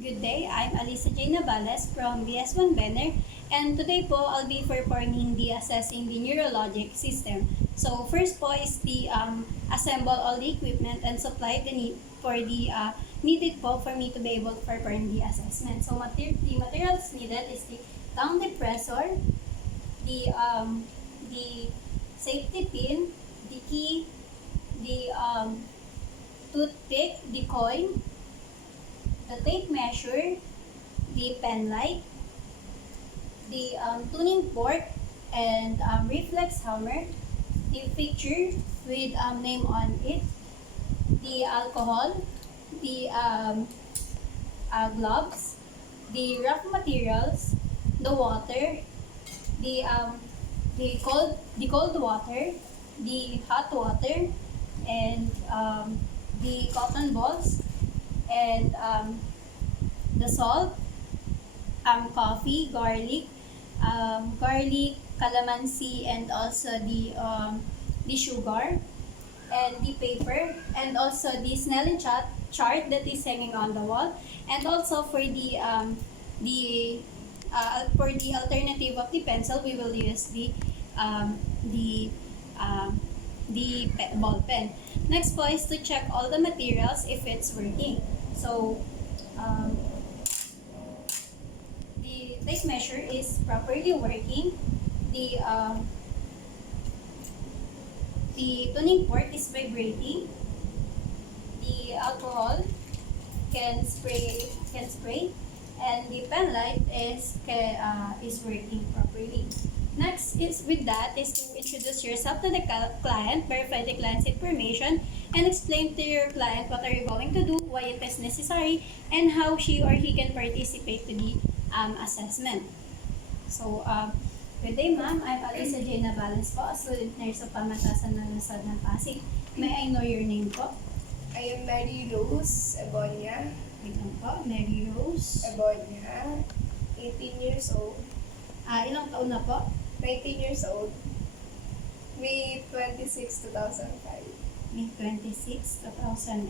Good day, I'm Alisa J. Navales from BS1 Banner, and today po I'll be performing the assessing the neurologic system. So first po is the assemble all the equipment and supply the need for the needed po for me to be able to perform the assessment. So the materials needed is the tongue depressor, the safety pin, the key, the toothpick, the coin, the tape measure, the pen light, the tuning fork, and reflex hammer, the picture with name on it, the alcohol, the gloves, the rough materials, the water, the cold water, the hot water, and the cotton balls, and the salt, coffee, garlic, calamansi, and also the sugar, and the paper, and also the Snellen chart that is hanging on the wall, and also the for the alternative of the pencil, we will use um, the ball pen. Next po is to check all the materials if it's working. So, the tape measure is properly working. The tuning fork is vibrating. The alcohol can spray, and the pen light is working properly. Next is with that is to introduce yourself to the client, verify the client's information, and explain to your client what are you going to do, why it is necessary, and how she or he can participate to the assessment. So, good day ma'am. I'm Alisa J. Navales po, a student nurse sa Pamantasan ng Lungsod ng Pasig. May I know your name po? I am Mary Rose Ebonia. Ikaw po, Mary Rose. Ebonia, 18 years old. Ilang taon na po? 19 years old. May 26, 2005. May 26, 2005.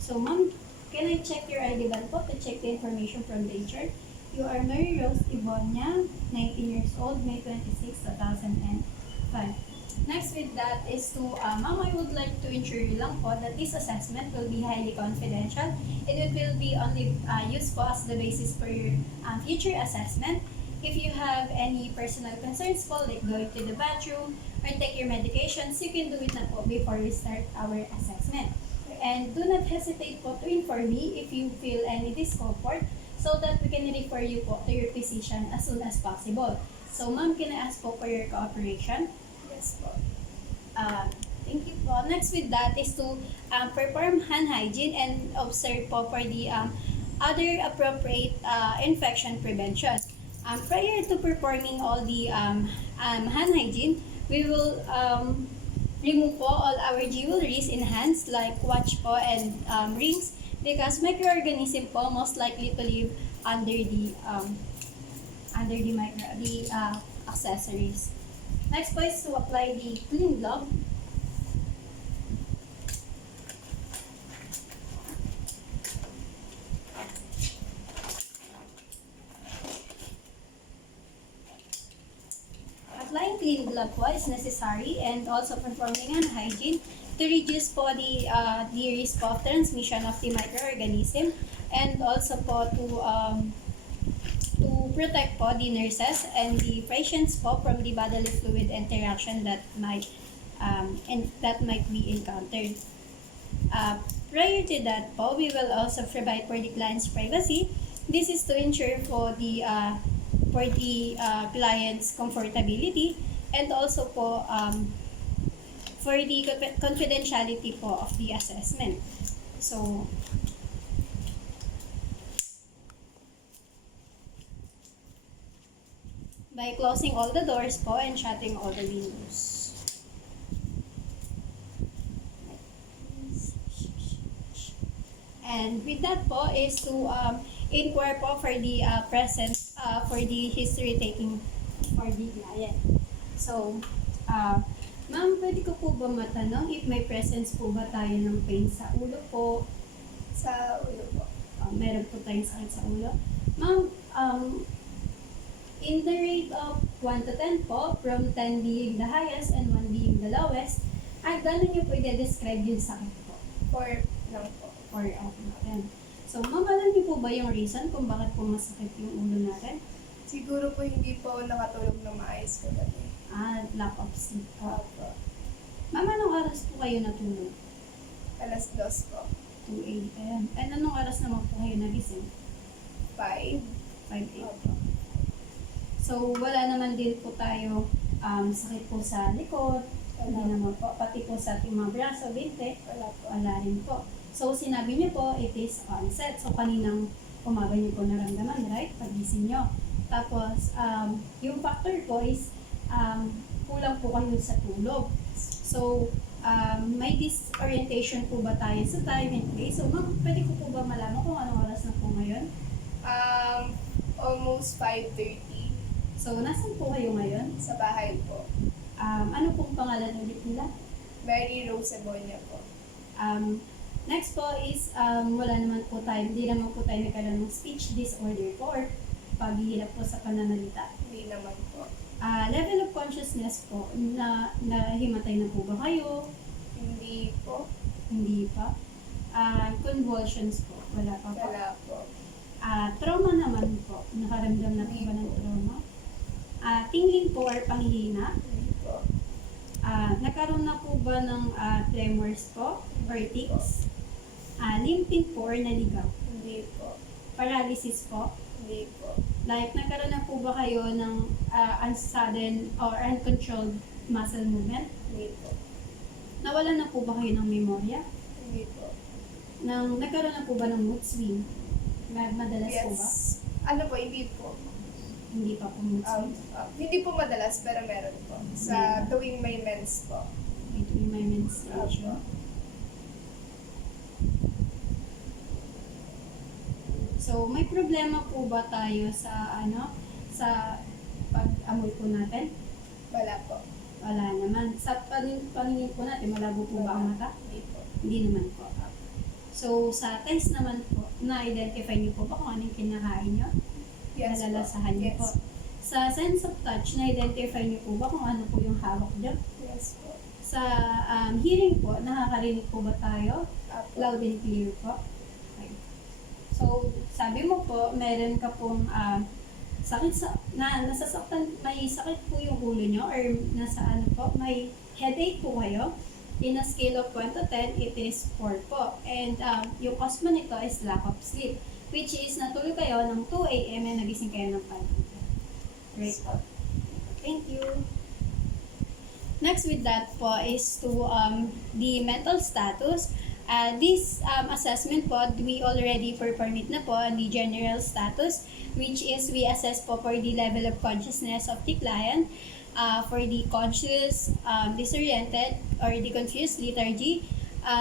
So, ma'am, can I check your ID band po to check the information from the chart? You are Mary Rose Ibonia, 19 years old, May 26, 2005. Next with that is to, ma'am, I would like to ensure you lang po that this assessment will be highly confidential. It will be only used po as the basis for your future assessment. If you have any personal concerns po, like going to the bathroom or take your medications, you can do it na po before we start our assessment. And do not hesitate po to inform me if you feel any discomfort so that we can refer you po to your physician as soon as possible. So, ma'am, can I ask po for your cooperation? Yes po. Thank you po. Next with that is to perform hand hygiene and observe po for the other appropriate infection prevention. Prior to performing all the hand hygiene, we will remove po all our jewelries in hands like watch po and rings, because microorganism po most likely to live under the accessories. Next po is to apply the clean glove. Applying clean glove po is necessary, and also performing hand hygiene to reduce po the risk of transmission of the microorganism, and also po to protect po the nurses and the patients po from the bodily fluid interaction that might be encountered. Prior to that po, we will also provide for the client's privacy. This is to ensure for the client's comfortability, and also po for the confidentiality po of the assessment. So, by closing all the doors po and shutting all the windows. And with that po is to inquire po for the presence for the history taking for the client. So, ma'am, pwede ko po ba matanong if may presence po ba tayo ng pain sa ulo po? Sa ulo po. meron po tayong sakit sa ulo. Ma'am, in the rate of 1 to 10 po, from 10 being the highest and 1 being the lowest, ay gano'n niyo po i-describe yung sakit po? 4 lang po. Or out of 10. So, ma'am, alam niyo po ba yung reason kung bakit po masakit yung ulo natin? Siguro po hindi po nakatulog na maayos kagabi. Lack of sleep po. Opo. Ma'am, anong oras po kayo natulog? Alas 2 po. 2 a.m. And anong oras naman po kayo nagising? 5. 5 a.m. So, wala naman din po tayo sakit po sa likod, hindi naman po, pati po sa ating mga braso, binte, Wala po. wala rin po. So, sinabi niyo po, it is onset. So, kaninang umaga niyo po naramdaman, right? Pagising niyo. Tapos, yung factor po is kulang po kayo sa tulog. So, may disorientation po ba tayo sa time and place? So, ma'am, pwede ko po ba malaman kung anong oras na po ngayon? Almost 5:30 So, nasan po kayo ngayon? sa bahay po. Ano pong pangalan ulit nila? Mary Rose Ebonia po. Next po is, wala naman po tayo, hindi naman po tayo nagkaroon ng speech disorder po or paghihirap po sa pananalita. Hindi naman po. Level of consciousness po, nahimatay na po ba kayo? Hindi po. Hindi pa. Convulsions po, wala pa po. Wala po. Trauma naman po, nakaramdam na po ba ng trauma? Tingling po or panghihina? Hindi po. Nagkaroon na po ba ng tremors po, vertigo, limping po or naligaw, Hindi po. paralysis po, Hindi po. like nagkaroon na po ba kayo ng unsudden or uncontrolled muscle movement, Hindi po. nawalan na po ba kayo ng memorya, Hindi po. nagkaroon na po ba ng mood swing, madalas po ba? Yes. Ano po, hindi po. Hindi pa po mood swing, Hindi po madalas, pero meron po. Sa tuwing may mens po. ito yung my menstruation. So, may problema po ba tayo sa sa pag-amoy po natin? Wala po. Wala naman. Sa paningin po natin, malabo po ba ang mata? Hindi po. Hindi naman po. So, sa taste naman po, na-identify niyo po ba kung anong kinakain niyo? Yes Nalalasahan po. niyo Yes. po. Sa sense of touch, na-identify niyo po ba kung ano po yung hawak niyo? Yes po. Sa hearing po, nakakarinig po ba tayo? Apo. Loud and clear po. Okay. So, sabi mo po, meron ka pong sakit nasasaktan, may sakit po yung ulo nyo or nasa ano po, may headache po kayo. In a scale of 1 to 10, it is 4 po. And yung cause mo nito is lack of sleep, which is natulog kayo ng 2 a.m. and nagising kayo ng 5 a.m. Great po. Thank you. Next with that po is to the mental status. This assessment po, we already perform it na po on the general status, which is we assess po for the level of consciousness of the client, for the conscious, disoriented, or the confused lethargy,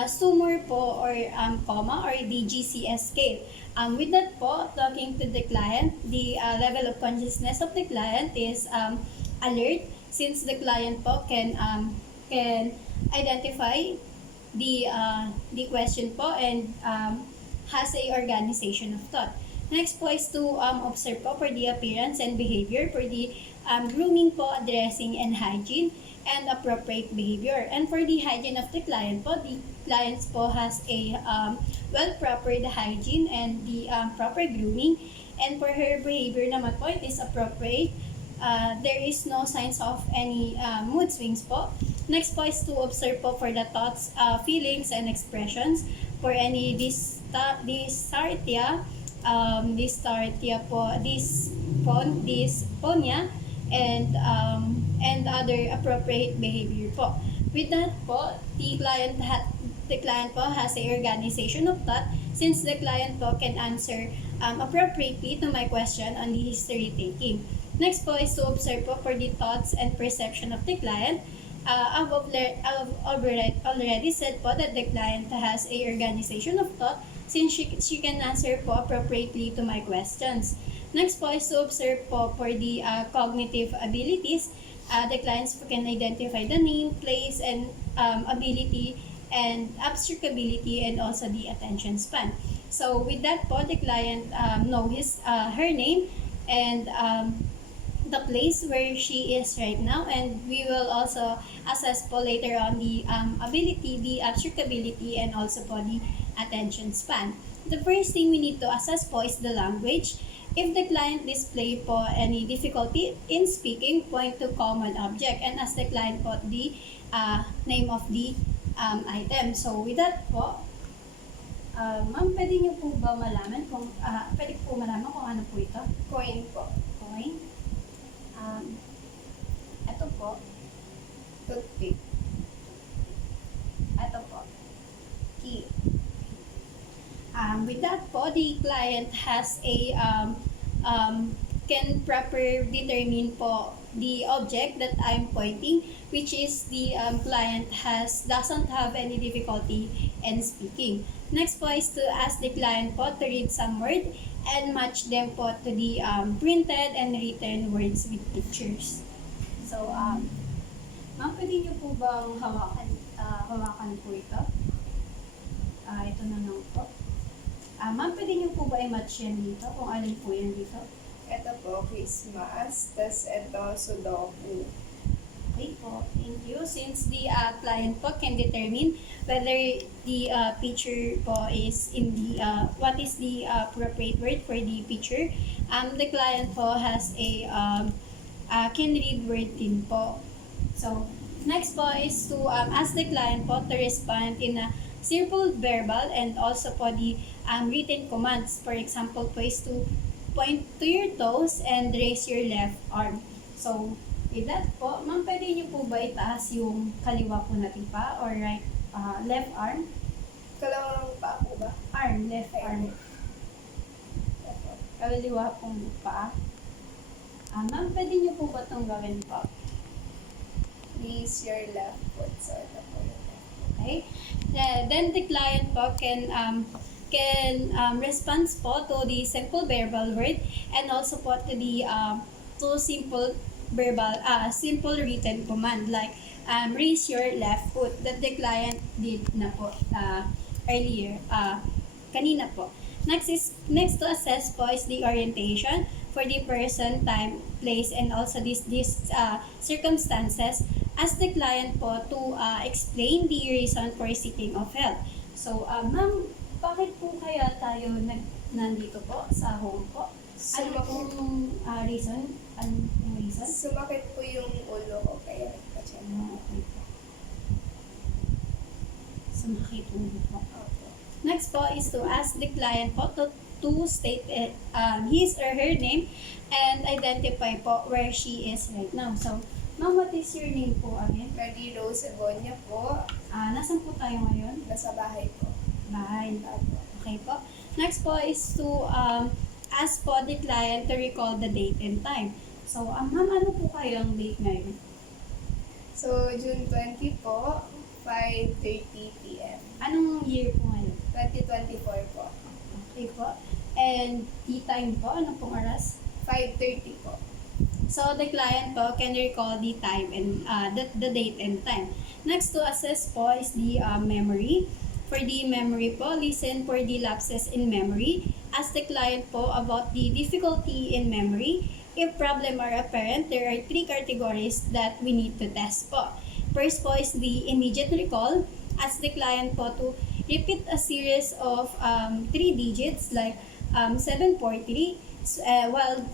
summer po or coma, or the GCS scale. With that po, talking to the client, the level of consciousness of the client is alert, since the client po can identify the question po and has a organization of thought. Next po is to observe po for the appearance and behavior, for the grooming po, dressing and hygiene, and appropriate behavior. And for the hygiene of the client po, the clients po has a well-proper hygiene and the proper grooming. And for her behavior naman po, it is appropriate. There is no signs of any mood swings po. Next po is to observe po for the thoughts, feelings, and expressions. For any dysarthria po, dysphonia, and other appropriate behavior po. With that po, the client po has a organization of thought, since the client po can answer appropriately to my question on the history taking. Next po is to observe po for the thoughts and perception of the client. I've already said po that the client has a organization of thought, since she can answer po appropriately to my questions. Next po is to observe po for the cognitive abilities. The clients can identify the name, place, and ability, and abstract ability, and also the attention span. So with that po, the client know her name and the place where she is right now, and we will also assess po later on the ability, the abstract ability, and also po the attention span. The first thing we need to assess po is the language. If the client display po any difficulty in speaking, point to common object and ask the client po the name of the item. So with that po, ma'am, pwede niyo po ba malaman kung pwede po malaman kung ano po ito? Coin po. Coin. Ito po. Toothpick. Ito po. Key. With that po, the client has a can proper determine po the object that I'm pointing, which is the client doesn't have any difficulty in speaking. Next po is to ask the client po to read some word and match them po to the printed and written words with pictures. So, ma'am, pwede niyo po bang hawakan po ito? Ito na lang po. Ma'am, pwede niyo po ba i-match yan dito? Kung alin po yan dito? Ito po, Christmas. Tapos ito, Sudoku. Okay po, thank you. Since the client po can determine whether the picture po is in the, what is the appropriate word for the picture, the client po has a, can read word din po. So, next po is to ask the client po to respond in a simple verbal and also po the written commands. For example po is to point to your toes and raise your left arm. So, with that po, ma'am, pwede niyo po ba itaas yung kaliwa po natin pa or right, left arm? Kalawang pa po ba? Arm, left arm. Ito. Kaliwa pong paa. Ma'am, pwede niyo po ba itong gawin po? Raise your left foot. So, ito po yun. Okay? Then the client po can respond po to the simple verbal word and also po to the to simple verbal simple written command like raise your left foot that the client did na po earlier kanina po. Next to assess po is the orientation for the person, time, place, and also these circumstances. Ask the client po to explain the reason for seeking of help. So, ma'am, bakit po kaya tayo nandito po sa home po? Ano pong reason? Anong reason? Sumakit po yung ulo ko, kaya nagpa-check. Okay po. Sumakit ulo po. Opo. Next po is to ask the client po to state his or her name and identify po where she is right now. So, ma'am, what is your name po again? Mary Rose Ebonia po. Nasaan po tayo ngayon? Nasa bahay po. Bye. Opo. Okay po. Next po is to ask po the client to recall the date and time. So, ma'am, ano po kayo ang date ngayon? So, June 20 po, 5:30 p.m. Anong year po ngayon? 2024 po. Okay po. And the time po, ano pong oras? 5:30 po. So, the client po can recall the time and the date and time. Next to assess po is the memory. For the memory po, listen for the lapses in memory. Ask the client po about the difficulty in memory. If problem are apparent, there are 3 categories that we need to test po. First po is the immediate recall. Ask the client po to repeat a series of 3 digits like 743 while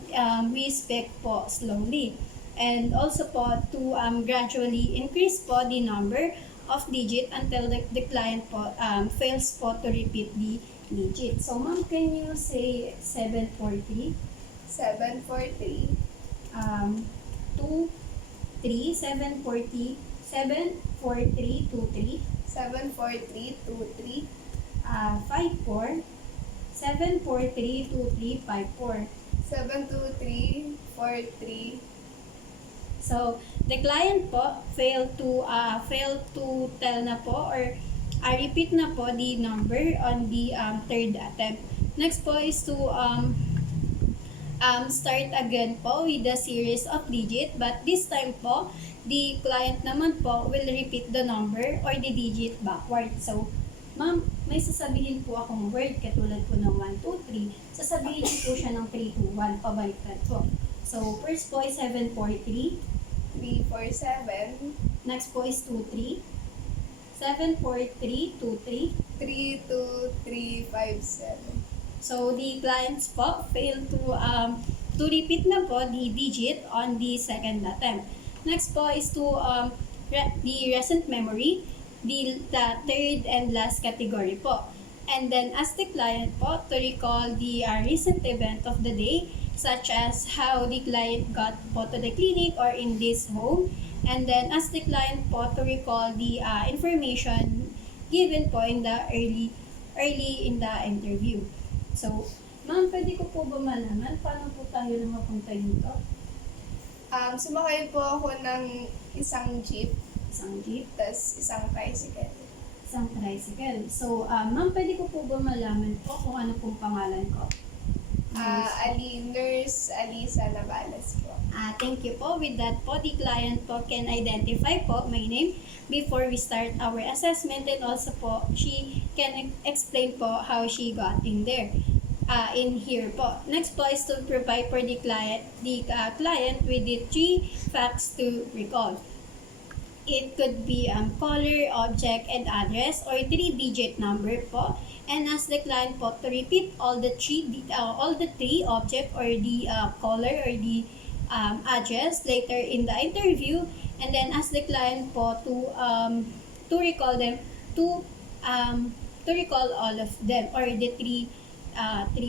we speak po slowly. And also po to gradually increase po the number of digit until the client po fails po to repeat the digit. So, ma'am, can you say 743? 743. 2, 3, 740, 743, 2, 3, 74323. 54, 743, 2, 3, 54. 72343. So, the client po failed to tell na po or repeat na po the number on the third attempt. Next po is to start again po with the series of digit, but this time po, the client naman po will repeat the number or the digit backward. So, ma'am, may sasabihin po akong word katulad po ng 1, 2, 3. Sasabihin niyo po siya ng 3, 2, 1, pabaliktad po. So, first po is 7, 4, 3. 3, 4, 7. Next po is 2, 3. 7, 4, 3, 2, 3. 3, 2, 3, 5, 7. So, the clients po fail to repeat na po the digit on the second attempt. Next po is the recent memory, the third and last category po. And then ask the client po to recall the recent event of the day, such as how the client got po to the clinic or in this home. And then ask the client po to recall the information given po in the early in the interview. So, ma'am, pwede ko po ba malaman paano po tayo namapunta dito? Sumakay po ako ng isang jeep, Isang jeep, tas isang tricycle. isang tricycle. So, ma'am, pwede ko po ba malaman po kung ano pong pangalan ko? Nurse Alisa Navalas po. Thank you po. With that po, the client po can identify po my name before we start our assessment, and also po, she can explain po how she got in there. In here po. Next po is to provide for the client with the 3 facts to recall. It could be color, object, and address, or 3-digit number po. And ask the client po to repeat all the three object or the color or the address later in the interview. And then ask the client po to recall them to recall all of them or the three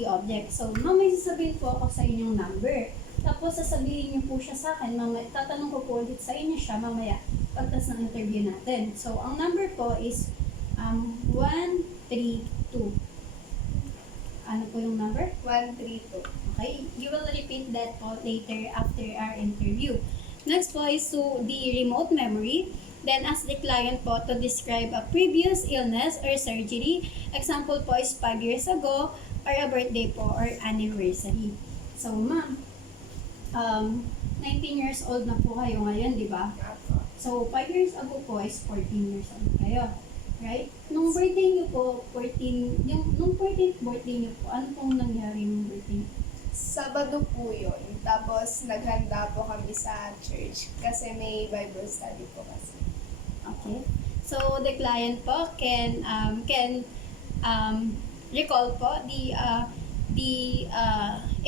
objects. So, ma'am, may sasabihin po ako sa inyong number. Tapos, sasabihin niyo po siya sa akin. Tatanong ko po ulit sa inyo siya mamaya pagtas ng interview natin. So, ang number po is 132. Ano po yung number? 132. Okay? You will repeat that po later after our interview. Next po is to the remote memory. Then ask the client po to describe a previous illness or surgery. Example po is 5 years ago, or a birthday po, or anniversary. So, ma'am, 19 years old na po kayo ngayon, di ba? Apo. So, 5 years ago po is 14 years old kayo. Right? Nung birthday niyo po, nung 14th birthday niyo po, ano pong nangyari nung birthday niyo? Sabado po yun. Tapos, naghanda po kami sa church kasi may Bible study po kasi. Okay. So, the client po can recall po the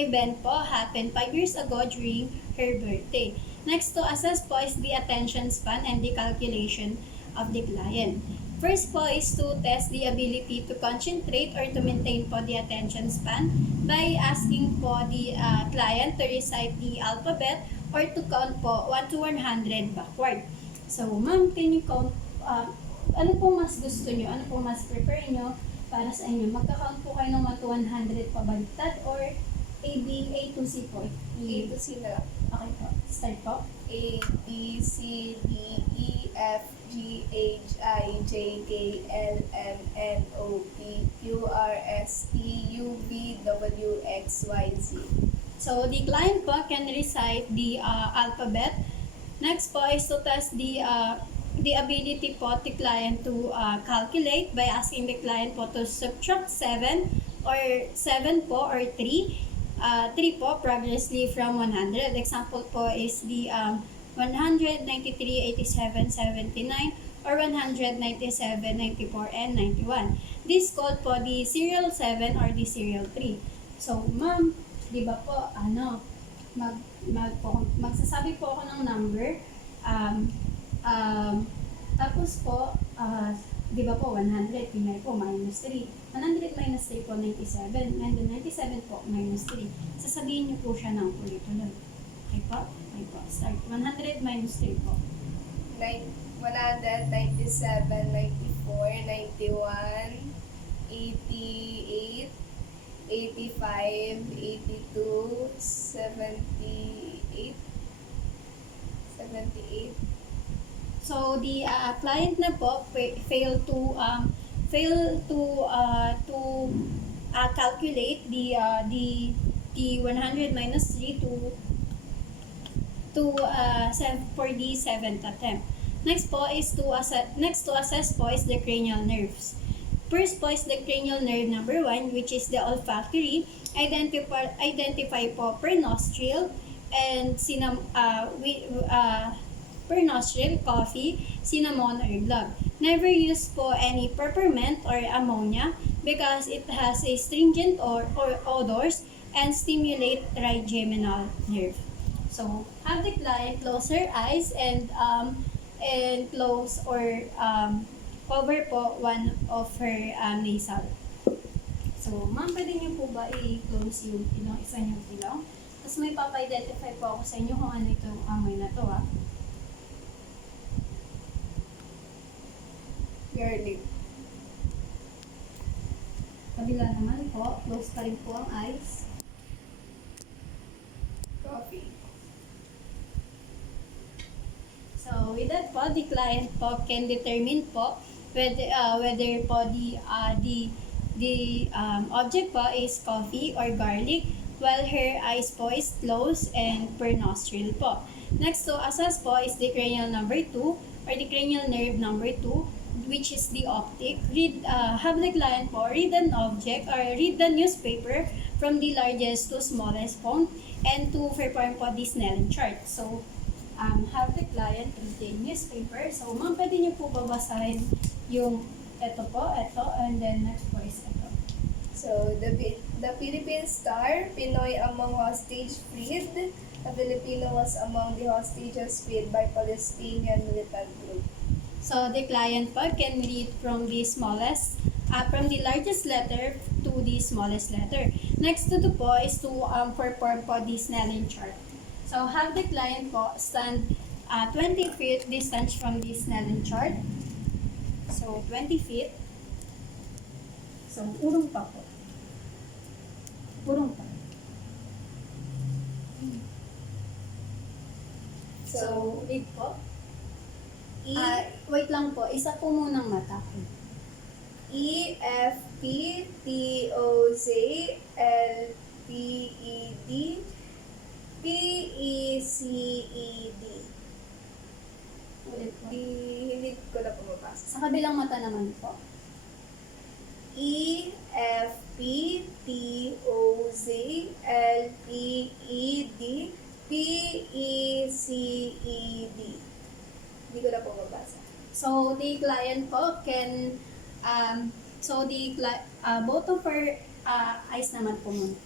event po happened 5 years ago during her birthday. Next to assess po is the attention span and the calculation of the client. First po is to test the ability to concentrate or to maintain po the attention span by asking po the client to recite the alphabet or to count po 1 to 100 backward. So, ma'am, can you count, ano pong mas gusto nyo? Ano pong mas prefer nyo para sa inyo? Magka-count po kayo ng 1 to 100 pabaliktad or A to C po? A to C na lang. Okay po. Start po. A, B, C, D, E, F, G, H, I, J, K, L, M, N, O, P, Q, R, S, T, U, V, W, X, Y, Z. So, the client po can recite the alphabet. Next po is to test the ability po to client to calculate by asking the client po to subtract 7 po or 3 po progressively from 100. Example po is the 193, 87, 79 or 197, 94, and 91. This called po the serial 7 or the serial 3. So, ma'am, di ba po, magsasabi po ako ng number, tapos po, di ba po, 100, pinay po, minus 3. 100 minus 3 po, 97. And then 97 po, minus 3. Sasabihin niyo po siya ng tuloy-tuloy. Okay po? Okay po. Start. 100 minus 3 po. 197, 94, 91, 88, 85, 82, 78, 78. So the client na po fail to calculate the 100 minus 3 for the 7th attempt. Next to assess po is the cranial nerves. First po is the cranial nerve number 1, which is the olfactory. Identify po per nostril and per nostril, coffee, cinnamon, or glove. Never use po any peppermint or ammonia because it has a stringent or odors and stimulate trigeminal nerve. So, have the client close her eyes and close or cover po one of her nasal. So, ma'am, pwede niyo po ba i-close yung isa niyong ilong? Tapos may papa-identify po ako sa inyo kung ano itong amoy na to, ha? Garlic. Kabila naman po, close pa rin po ang eyes. Coffee. So, with that po, the client po can determine po whether po the object po is coffee or garlic while her eyes po is closed and per nostril po. Next to assess po is the cranial number 2 or the cranial nerve number 2, which is the optic. Have the client po read an object or read the newspaper from the largest to smallest font and to perform po the Snellen chart. So, have the client read the newspaper. So, ma'am, pwede niyo po babasahin yung ito, and then next po is ito. So, the Philippine Star, Pinoy among hostage freed. A Filipino was among the hostages freed by Palestinian militant group. So, the client po can read from the largest letter to the smallest letter. Next to the po is to perform po the Snellen chart. So, have the client po stand 20 feet distance from the Snellen chart. So, 20 feet. So, urong pa po. Urong pa. So, read po. Wait lang po. Isa po munang mata. EFPTOZLPED PECED. Ulit po. Hindi ko na pumapasa. Sa kabilang mata naman po. EFPTOZLPED PECED. Hindi ko na pumapasa. So, the client po can, both of her eyes naman po muna.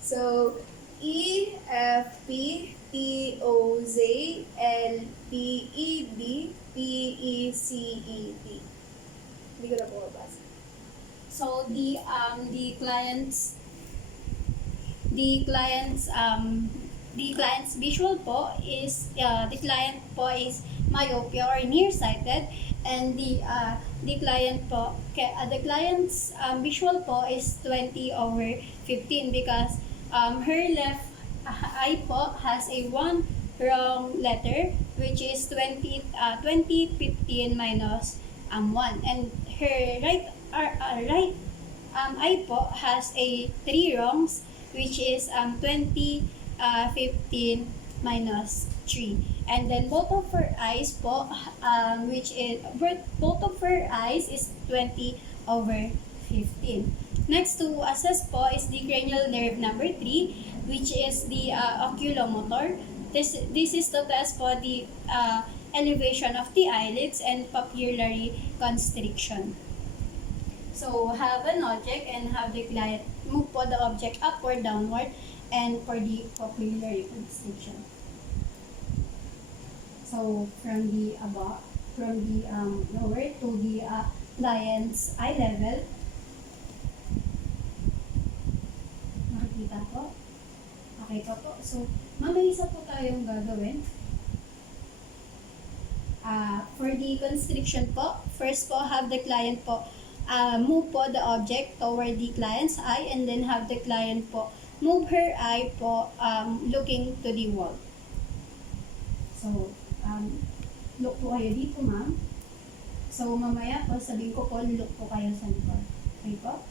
So, EFPTOZLPED PECED. Hindi ko na pumapasa. So, the client's visual po is, the client po is myopia or nearsighted, and the client's visual po is 20/15 because her left eye po has a one wrong letter, which is 20/15 minus 1, and her right eye po has a 3 wrongs, which is 20/15 minus 3. And then both of her eyes po, both of her eyes is 20/15. Next to assess po is the cranial nerve number 3, which is the oculomotor. This is to test po the elevation of the eyelids and pupillary constriction. So, have an object and have the client move po the object upward, downward, and for the pupillary constriction. So, from the lower to the client's eye level. Makikita po. Okay po. So, may isa po tayong gagawin. For the constriction po, first po, have the client po move po the object toward the client's eye, and then have the client po move her eye po looking to the wall. So, look po kayo dito, ma'am. So, mamaya po, sabihin ko po, look po kayo sa likod. Okay po?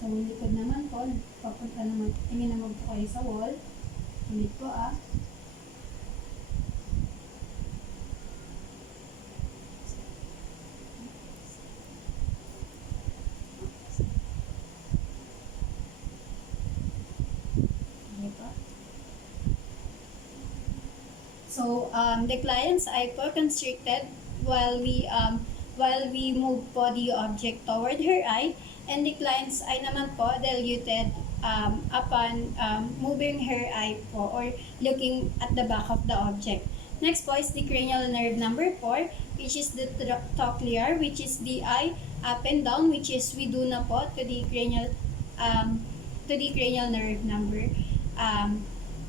So, likod naman po, papunta naman, tingin naman po kayo sa wall. Ulit po the client's eye po constricted while we move po the object toward her eye, and the client's eye naman po diluted upon moving her eye po or looking at the back of the object. Next po is the cranial nerve number 4, which is the trochlear, which is the eye up and down, which is we do na po to the cranial nerve number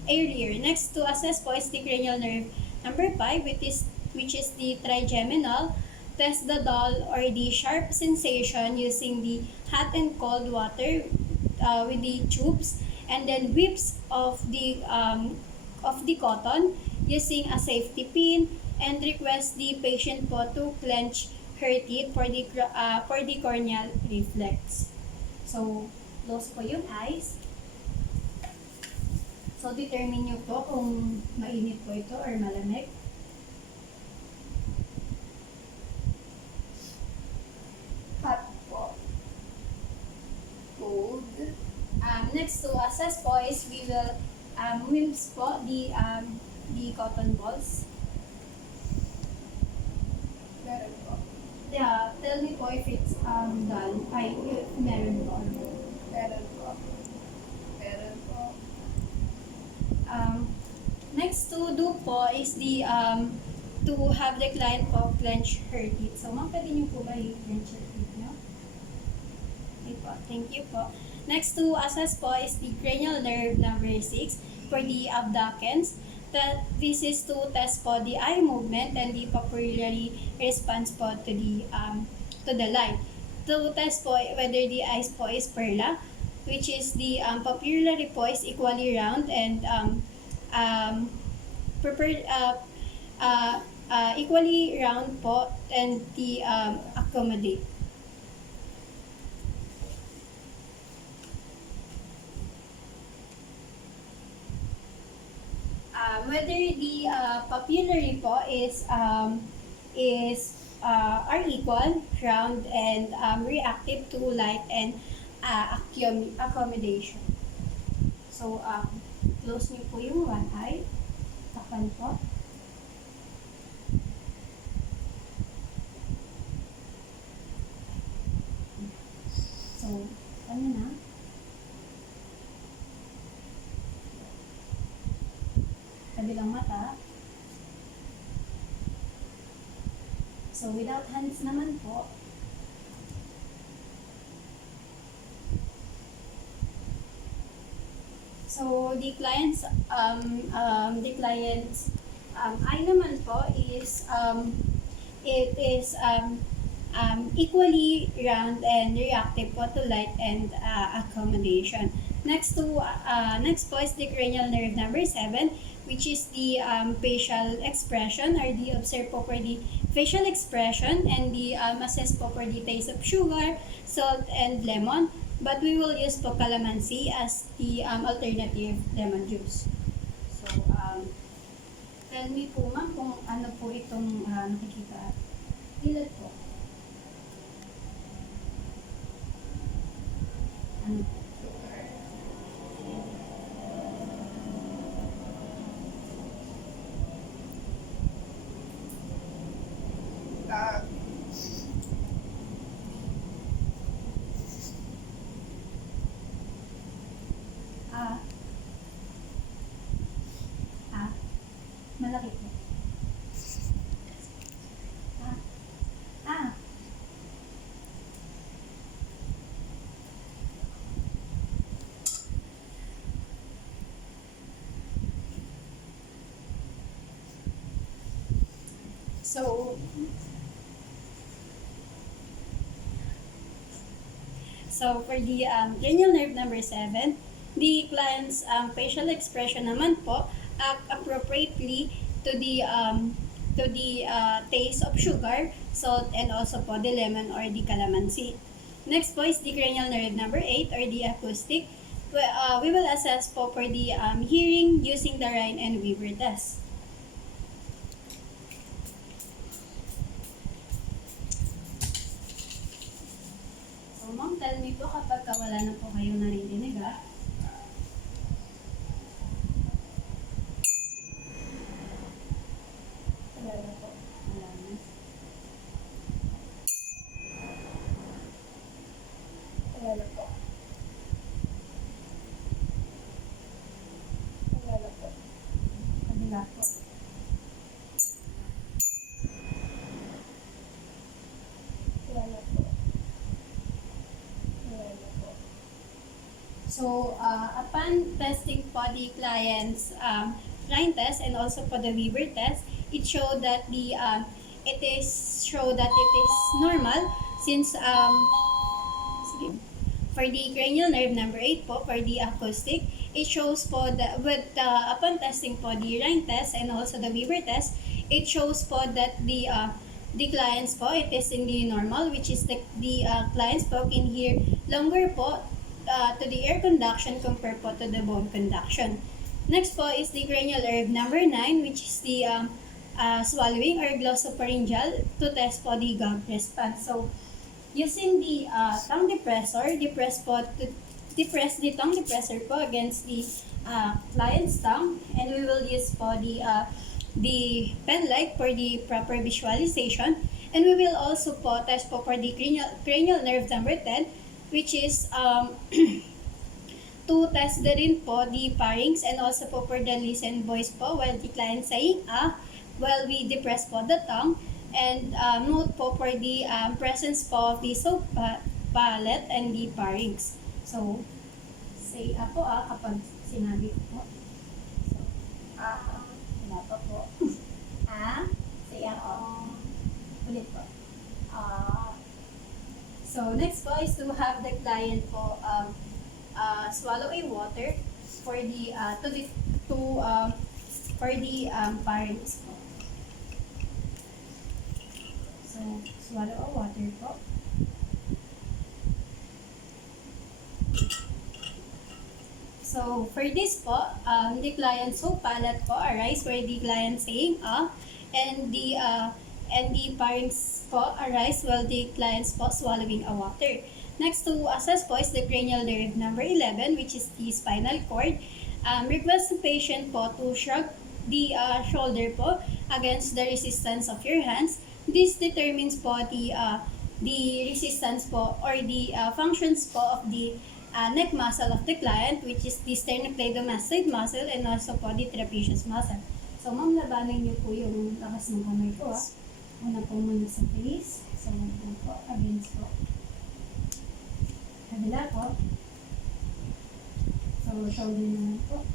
earlier. Next to assess po is the cranial nerve number 5, which is the trigeminal. Test the dull or the sharp sensation using the hot and cold water with the tubes, and then whips of the cotton using a safety pin, and request the patient po to clench her teeth for the corneal reflex. So, close po yung eyes. So, determine nyo po kung mainit po ito or malamig. Hot po. Cold. Next to assess po is we will whips po the cotton balls. Meron po. Yeah, tell me po if it's dull. If meron po. Meron po. Meron po. Next to do po is the to have the client po clench her teeth. So, ma'am, pwede niyo po ba i-clench her teeth niyo? Okay po, thank you po. Next to assess po is the cranial nerve number 6 for the abducens. This is to test po the eye movement and the pupillary response po to the light. To test po whether the eyes po is perla, which is the pupillary po is equally round and equally round po and the accommodate. Whether the papillary po are equal, round, and reactive to light and accommodation. So, close niyo po yung one eye. Takpan po. So, ano na? Kabilang mata. So, without hands naman po. So, the client's eye naman po is it is equally round and reactive po to light and accommodation. Next po is the cranial nerve number 7, which is the facial expression, or the observe po for the facial expression, and the assess po for the taste of sugar, salt, and lemon. But we will use po calamansi as the alternative lemon juice. So, tell me po ma'am kung ano po itong nakikita. Ilan po? Ano po? Malaki po. So for the cranial nerve number 7, the client's facial expression naman po act appropriately to the taste of sugar, salt, and also po the lemon or the calamansi. Next po is the cranial nerve number 8 or the acoustic. We will assess po for the hearing using the Rhine and Weaver test. So ma'am, tell me po kapag wala na po kayong naririnig Wala na po. Wala na po. Kabila po. Wala na po. Wala na po. So, upon testing po the client's line test and also for the Weaver test, it showed that it is normal since sige. For the cranial nerve number 8 po, for the acoustic, it shows po that upon testing po the line test and also the Weaver test, it shows po that the clients po, it is in the normal, which is the clients po can hear longer po to the air conduction compared po to the bone conduction. Next po is the cranial nerve number 9, which is the swallowing or glossopharyngeal to test po the gag response. So, using the tongue depressor, depress the tongue depressor po against the client's tongue, and we will use po the pen light for the proper visualization, and we will also po test po for the cranial nerve number 10, which is to test the rin po the pharynx and also po for the listen voice po while the client saying while we depress po the tongue, and note po for the presence po of the soap palate and the pharynx. So, say po kapag sinabi ko po. So, wala pa po. Say ako. Ulit po. So, next po is to have the client po swallow a water for the for the pharynx po. So, swallow a water po. So, for this po, the client's soap palate po arise where the client saying and the pharynx po arise while the client's po swallowing a water. Next to assess po is the cranial nerve number 11, which is the spinal cord. Request the patient po to shrug the shoulder po against the resistance of your hands. This determines po the resistance po or the functions po of the neck muscle of the client, which is the sternocleidomastoid muscle and also po the trapezius muscle. So, ma'am, labanan niyo po yung lakas ng kamay ko. Una po muna sa face. So, una po, against po. Kabila po. So, shoulder naman po.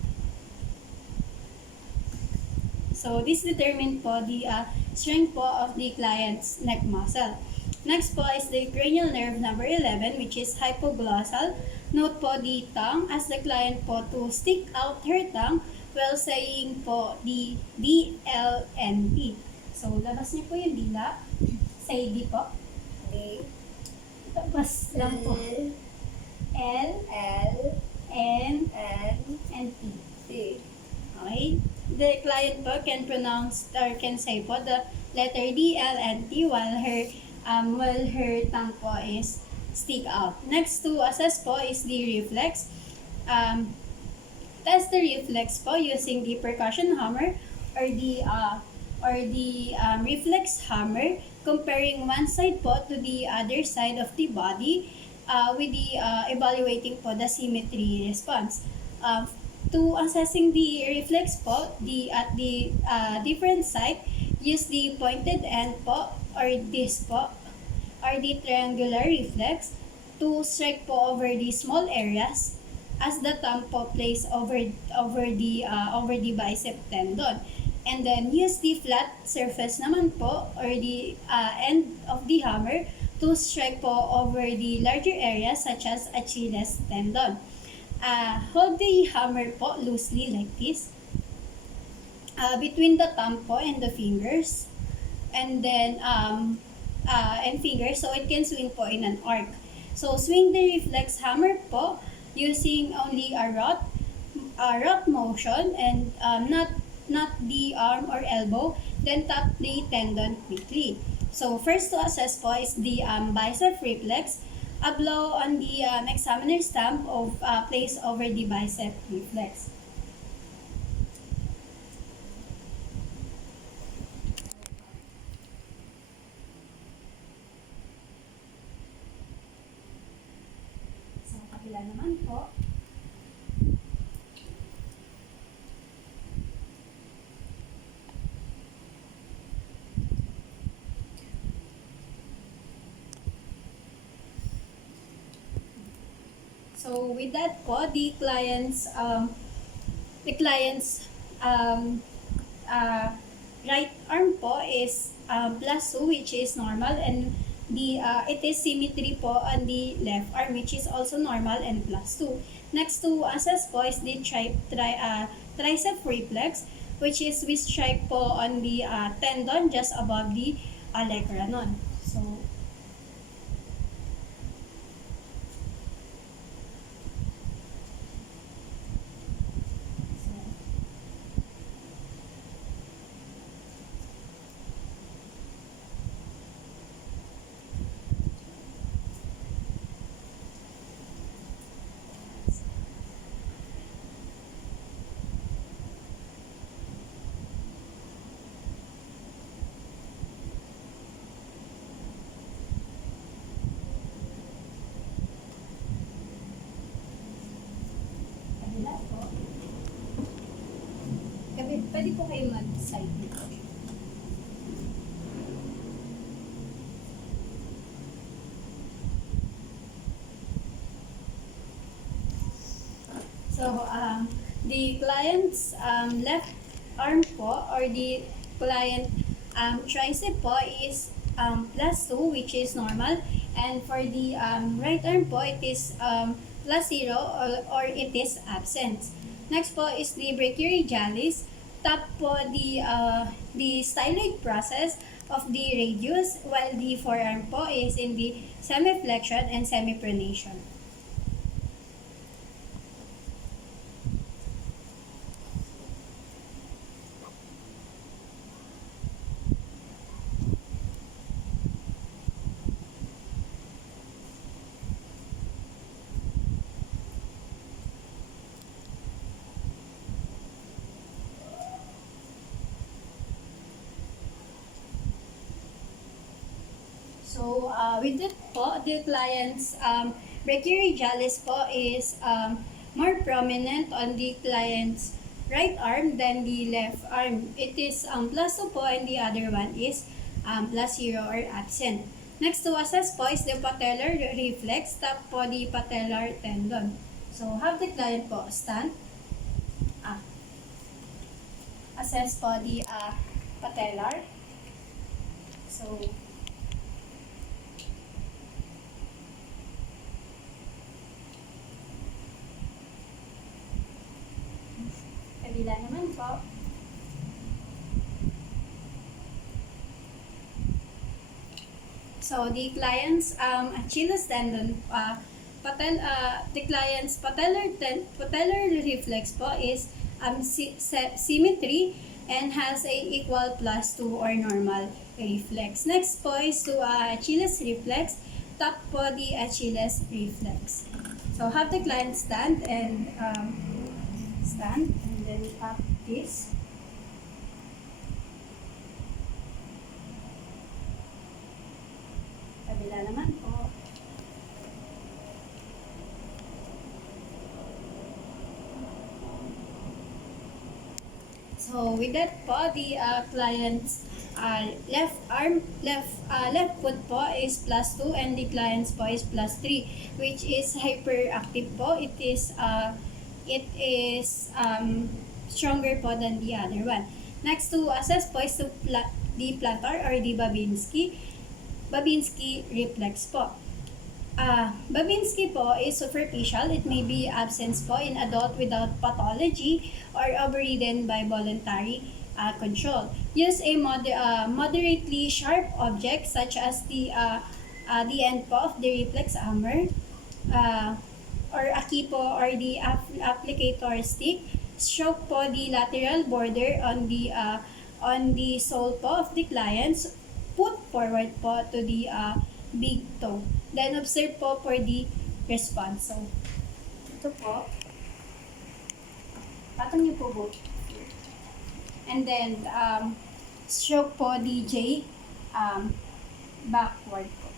So, this determine po the strength po of the client's neck muscle. Next po is the cranial nerve number 11, which is hypoglossal. Note po the tongue as the client po to stick out her tongue while saying po the D, L, N, T. So, labas niyo po yung dila. Say D po. D. Labas lang po. L, L, N, N, and T. T. Okay? The client po can pronounce or can say po the letter D, L, and T while her tongue po is stick out. Next to assess po is the reflex. Test the reflex po using the percussion hammer or the reflex hammer, comparing one side po to the other side of the body with the evaluating po the symmetry response. To assessing the reflex po, at the different side, use the pointed end po or this po or the triangular reflex to strike po over the small areas as the thumb po placed over the bicep tendon. And then use the flat surface naman po or the end of the hammer to strike po over the larger areas such as Achilles tendon. Hold the hammer po loosely like this between the thumb po and the fingers, and then and fingers, so it can swing po in an arc. So swing the reflex hammer po using only a rot motion and not the arm or elbow, then tap the tendon quickly. So first to assess po is the bicep reflex. A blow on the examiner's thumb of placed over the bicep reflex. kabila naman po. So with that po, the client's um, right arm po is +2, which is normal, and it is symmetry po on the left arm, which is also normal and +2. Next to assess po is the tricep reflex, which is we strike po on the tendon just above the olecranon. So kabila po. Pwede po kayo mag-side dito. So, the client's left arm po, or the client tricep po is +2, which is normal. And for the right arm po, it is +0, or it is absent. Next po is the brachioradialis. Top po the styloid process of the radius, while the forearm po is in the semiflexion and semipronation. So, with that po, the client's brachioradialis po is more prominent on the client's right arm than the left arm. It is +2 po, and the other one is +0 or absent. Next to assess po is the patellar reflex, top po the patellar tendon. So, have the client po stand. Assess po the patellar. So, kabila naman po. So the client's Achilles tendon, the client's patellar reflex po is symmetry and has a equal +2 or normal reflex. Next po is to Achilles reflex, top po the Achilles reflex. So have the client stand and then up this. Kabila naman po. So with that po, the client's left foot po is +2, and the client's po is +3, which is hyperactive po. It is stronger po than the other one. Next to assess po is the plantar or the Babinski reflex po. Babinski po is superficial. It may be absent po in adult without pathology or overridden by voluntary control. Use a moderately sharp object such as the end po of the reflex hammer, or a key po, or the applicator stick. Stroke po the lateral border on the sole po of the clients. Put forward po to the big toe. Then observe po for the response. So, ito po. Patong niyo po both. And then, stroke po the J backward po.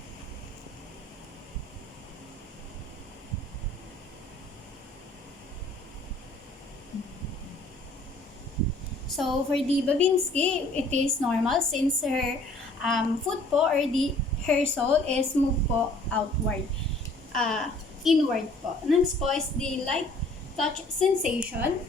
So for the Babinski, it is normal since her foot po or her sole is moved po outward, inward po. Next po is the light touch sensation.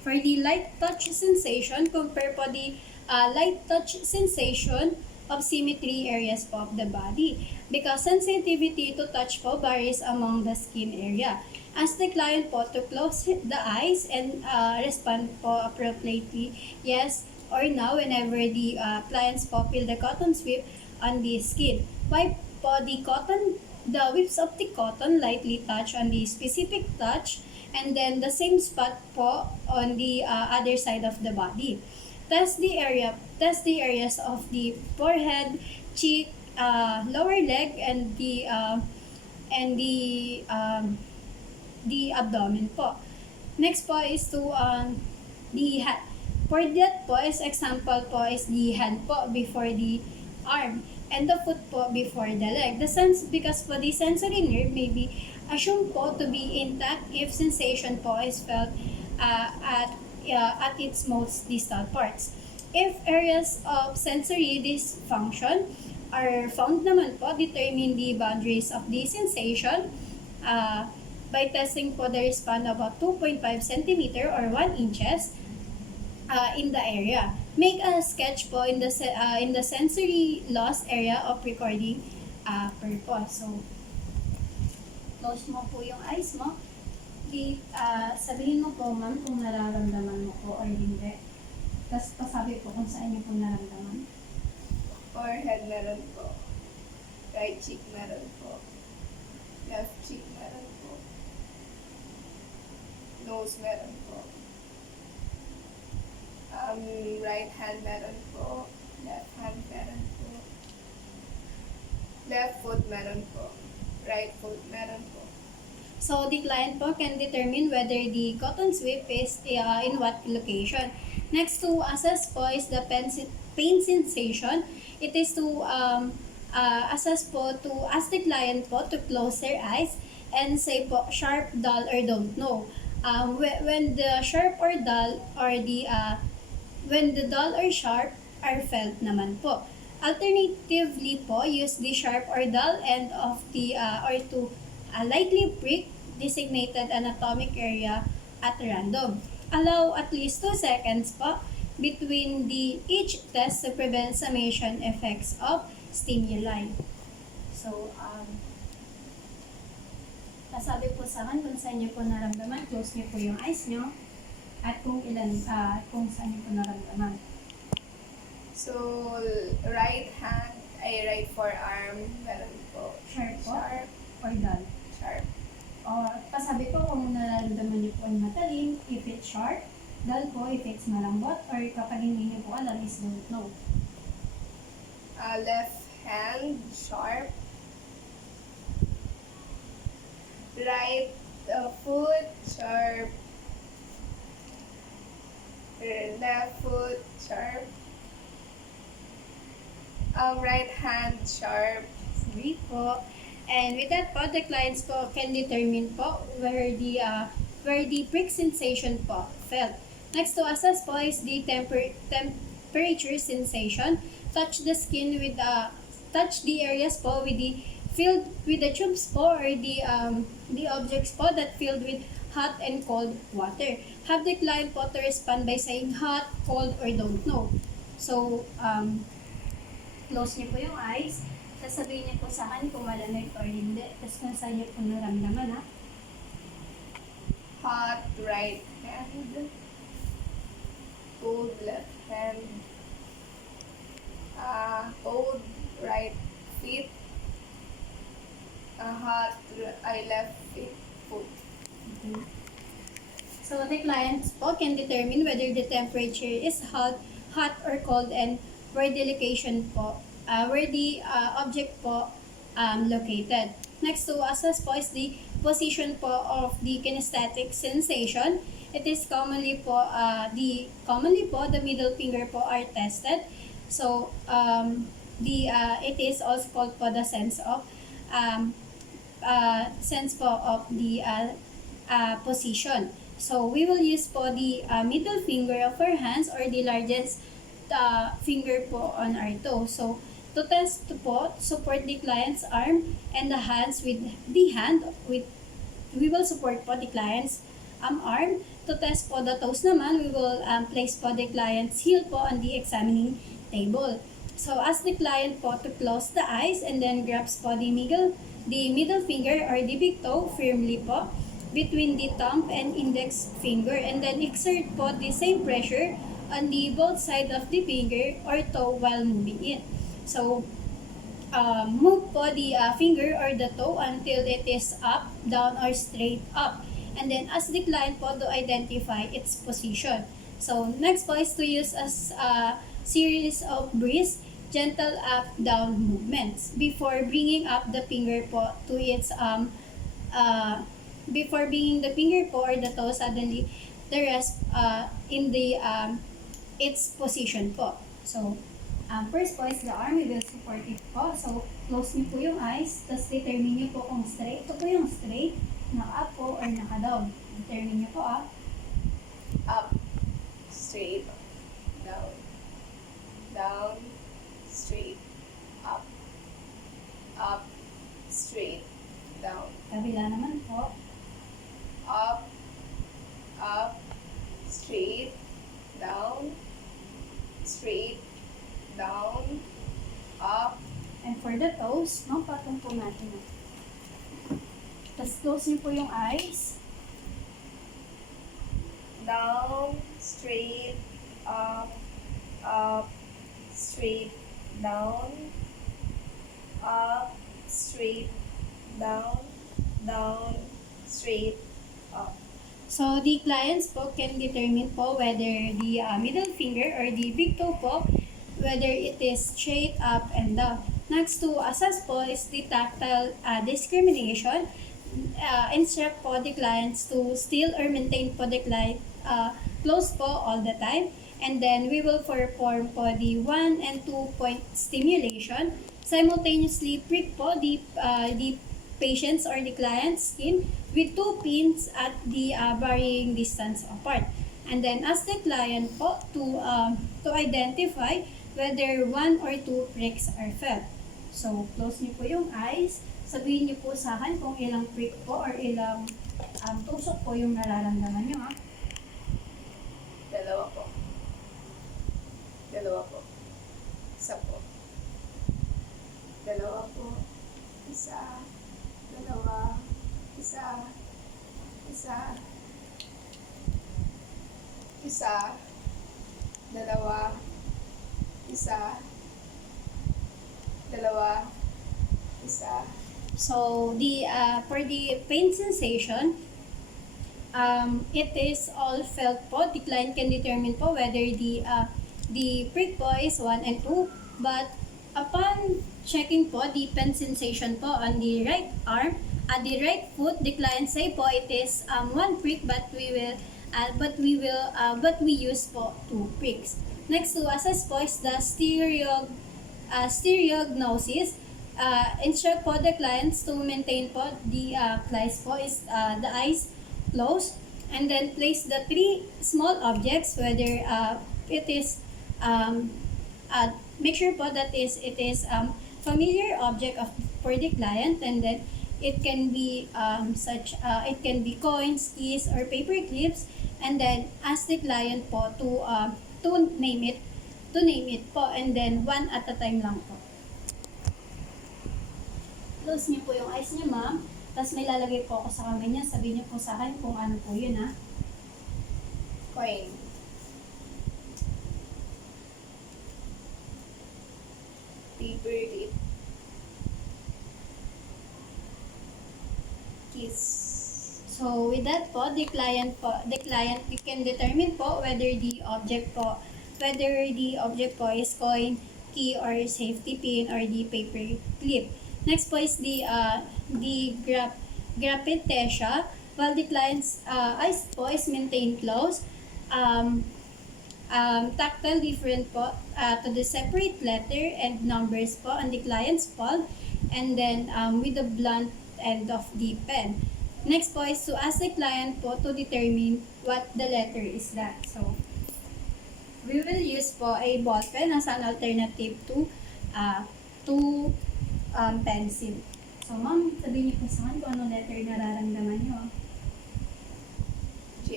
For the light touch sensation, compare po the light touch sensation of symmetry areas po of the body. Because sensitivity to touch po varies among the skin area. Ask the client po to close the eyes and respond po appropriately yes or no whenever the clients po feel the cotton sweep on the skin. Wipe po the whips of the cotton lightly touch on the specific touch and then the same spot po on the other side of the body. Test the areas of the forehead, cheek, lower leg, and the abdomen po. Next po is to the hand. For that po is example po is the hand po before the arm and the foot po before the leg. Because po the sensory nerve may be assumed po to be intact if sensation po is felt at its most distal parts. If areas of sensory dysfunction are found naman po, determine the boundaries of the sensation by testing po the span about 2.5 cm or 1 inches in the area. Make a sketch po in the sensory loss area of recording purpose. So, close mo po yung eyes mo. Sabihin mo po, ma'am, kung nararamdaman mo po or hindi. Tapos pasabi po kung saan niyo po nararamdaman. Forehead meron po. Right cheek meron po. Left cheek meron po. Nose meron po. Right hand meron po. Left hand meron po. Left foot meron po. Right foot meron po. So, the client po can determine whether the cotton sweep is in what location. Next to assess po is the pain sensation. It is to assess po to ask the client po to close their eyes and say po sharp, dull, or don't know. When the sharp or dull or when the dull or sharp are felt naman po. Alternatively po, use the sharp or dull end of the or to lightly prick designated anatomic area at random. Allow at least 2 seconds po between each test to prevent summation effects of stimuli. So, nasabi po sa akin kung saan niyo po naramdaman, close niyo po yung eyes niyo at kung saan niyo po naramdaman. So, right forearm meron po. Sharp po Sharp. or dull. Sharp. Pasabi po kung nararamdaman niyo po ay matalim, if it's sharp, dull po if it's malambot, or kapag hindi niyo po alam is don't know. Left hand sharp. Right foot sharp. Left foot sharp. Right hand sharp. Sige po. And with that po, the clients po can determine po where the prick sensation po felt. Next to assess po is the temperature sensation. Touch the skin touch the areas po filled with the tubes po or the objects po that filled with hot and cold water. Have the client po to respond by saying hot, cold, or don't know. So, close niyo po yung eyes. Sasabihin niyo po sa akin kung malamig or hindi. Tapos kung saan niyo po naramdaman, ha? Hot right hand. Cold left hand. Cold right feet. Hot left foot. Okay. So, the clients po can determine whether the temperature is hot or cold and where the location po, where the object po located. Next to assess po is the position po of the kinesthetic sensation. It is commonly po the middle finger po are tested. So it is also called po the sense of the position. So we will use po the middle finger of our hands or the largest finger po on our toe. So to test po, support the client's arm and the hands with the hand with we will support po the client's arm. To test po the toes naman, we will place po the client's heel po on the examining table. So ask the client po to close the eyes and then grabs po the middle finger or the big toe firmly po between the thumb and index finger, and then exert po the same pressure on the both side of the finger or toe while moving it. So move po the finger or the toe until it is up, down, or straight up. And then ask the client po to identify its position. So next po is to use as a series of brisk, gentle up-down movements before bringing up the finger po to its before bringing the finger po or the toe suddenly the rest in the its position po. So first po is the arm, we will support it po. So close niyo po yung eyes, tapos determine niyo po kung straight. Ito po yung straight, naka-up po or naka-down. Determine niyo po Up, straight, down, down, straight, up, straight, down, Kabila naman po. up, straight, down, up, And for the toes, no, patong po natin. Tapos close niyo po yung eyes. down, straight, up, straight, down, up, straight, down, straight, up. So, the clients po can determine po whether the middle finger or the big toe po, whether it is straight up and down. Next to assess po is the tactile discrimination. Instruct po the clients to still or maintain po the client close po all the time. And then we will perform po the 1 and 2 point stimulation. Simultaneously prick po the patient's or the client's skin with 2 pins at the varying distance apart. And then ask the client po to identify whether 1 or 2 pricks are felt. So, close niyo po yung eyes. Sabihin niyo po sa akin kung ilang prick po or ilang tusok po yung nararamdaman niyo. Dalawa po. Isa po. Dalawa po. Isa. Dalawa. Isa. Dalawa. Isa. So, for the pain sensation, it is all felt po. The client can determine po whether the prick po is 1 and 2. But upon checking po the pain sensation po on the right arm, at the right foot, the client say po it is 1 prick, but we use po 2 pricks. Next to assess po is the stereognosis. Instruct po the clients to maintain po the eyes closed, and then place the 3 small objects, whether it is make sure po that it is familiar object for the client, and then it can be it can be coins, keys, or paper clips, and then ask the client po to name it po, and then one at a time lang po. Close niyo po yung eyes niyo, ma'am. Tapos may lalagay po ako sa kamay niya. Sabihin niyo po sa akin kung ano po yun, ha? Coin. Paper clip. Kiss. So with that po, the client we can determine po whether the object po is coin, key, or safety pin, or the paper clip. Next po is the grapetesia. While the client's eyes po is maintained closed, tactile different po to the separate letter and numbers po on the client's palm, and then with the blunt end of the pen. Next po is to ask the client po to determine what the letter is that. So, we will use po a ball pen as an alternative to pencil. So, ma'am, sabihin niyo po sa akin kung anong letter nararamdaman niyo. J,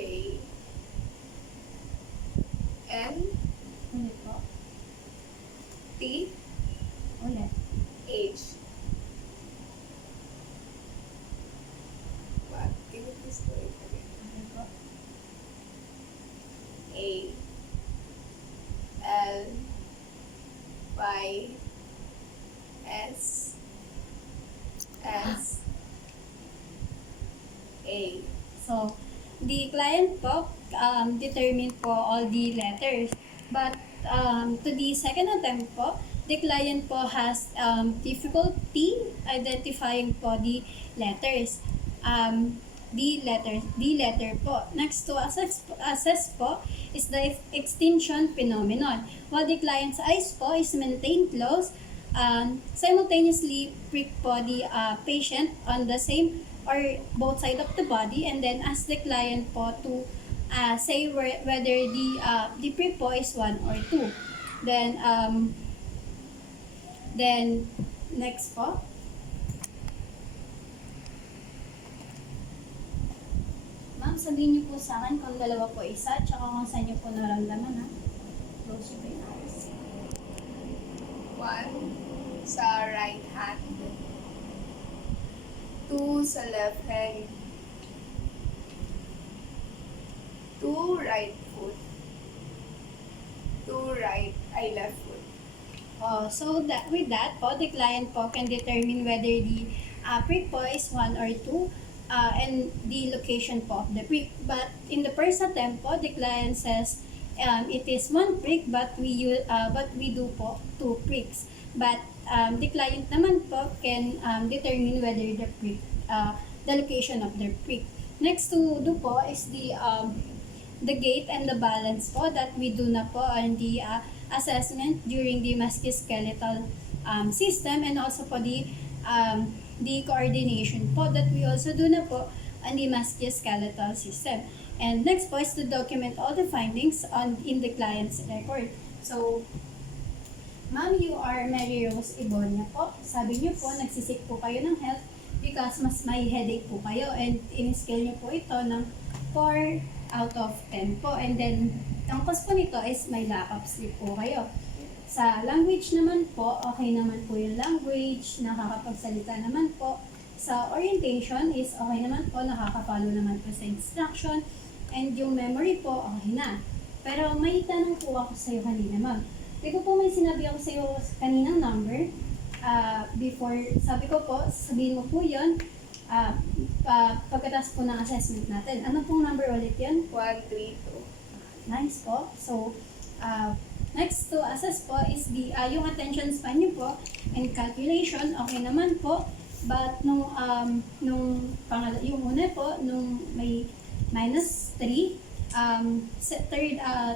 N, Ulit po. T, Ulit. H. What? Can you please do it again? Okay po. A, L, Y, S, A. So, the client po determined po all the letters. But to the second attempt po, the client po has difficulty identifying po the letters. The letter po. Next to assess po is the extinction phenomenon. While the client's eyes po is maintained closed, simultaneously prick po the patient on the same or both side of the body, and then ask the client po to say whether the prick po is 1 or 2. Then next po, ma'am, sabihin niyo po sa akin kung dalawa po isa, tsaka kung saan niyo po naramdaman, ha? Close your eyes. 1 sa right hand. 2 sa left hand. 2 right foot. 2 left foot. So that with that po, the client po can determine whether the prick po is 1 or 2 and the location po of the prick. But in the first attempt po, the client says it is 1 prick but we do po 2 pricks. But the client naman po can determine whether the prick, the location of the prick. Next to do po is the gait and the balance po that we do na po on the assessment during the musculoskeletal system, and also po the coordination po that we also do na po on the musculoskeletal system. And next po is to document all the findings in the client's record. So, ma'am, you are Mary Rose Ibonia po. Sabi niyo po, nagsisik po kayo ng help because mas may headache po kayo, and in-scale niyo po ito ng 4 out of 10 po. And then, ang cause po nito is may lack of sleep po kayo. Sa language naman po, okay naman po yung language, nakakapagsalita naman po. Sa orientation is okay naman po, nakaka-follow naman po sa instruction. And yung memory po, okay na. Pero may tanong po ako sa iyo kanina, ma'am. Di ko po may sinabi ako sa iyo kaninang number. Before, sabi ko po, sabihin mo po yun. Pagkatapos po ng assessment natin. Ano pong number ulit yun? 132. Nice po. So, next to assess po is yung attention span niyo po and calculation, okay naman po. But yung una po, nung may -3,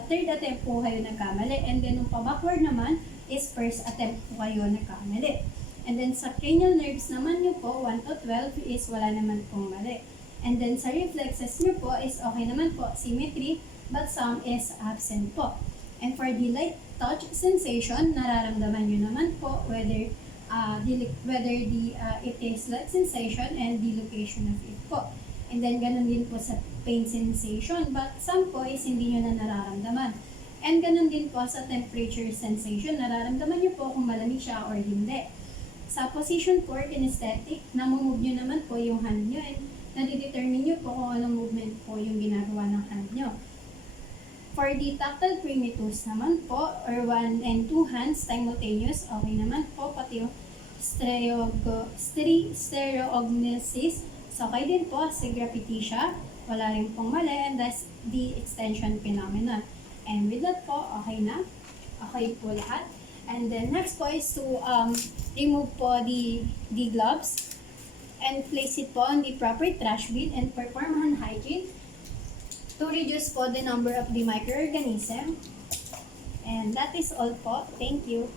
third attempt po kayo nagkamali. And then, nung pa-backward naman, is first attempt po kayo nagkamali. And then, sa cranial nerves naman nyo po, 1 to 12 is wala naman pong mali. And then, sa reflexes nyo po is okay naman po, symmetry, but some is absent po. And for the light touch sensation, nararamdaman nyo naman po whether it is light sensation and the location of it po. And then, ganun din po sa pain sensation, but some po is hindi nyo na nararamdaman. And ganun din po sa temperature sensation, nararamdaman nyo po kung malamig siya or hindi. Sa position for kinesthetic, namumove nyo naman po yung hand nyo, and nadidetermine nyo po kung anong movement po yung ginagawa ng hand nyo. For the tactile primitives naman po, or 1 and 2 hands simultaneous, okay naman po, pati yung stereognosis. So, okay din po, sigraphitia, wala rin pong mali, and that's the extension phenomenon. And with that po, okay na. Okay po lahat. And then next po is to remove po the gloves and place it po on the proper trash bin and perform hand hygiene to reduce po the number of the microorganism. And that is all po. Thank you.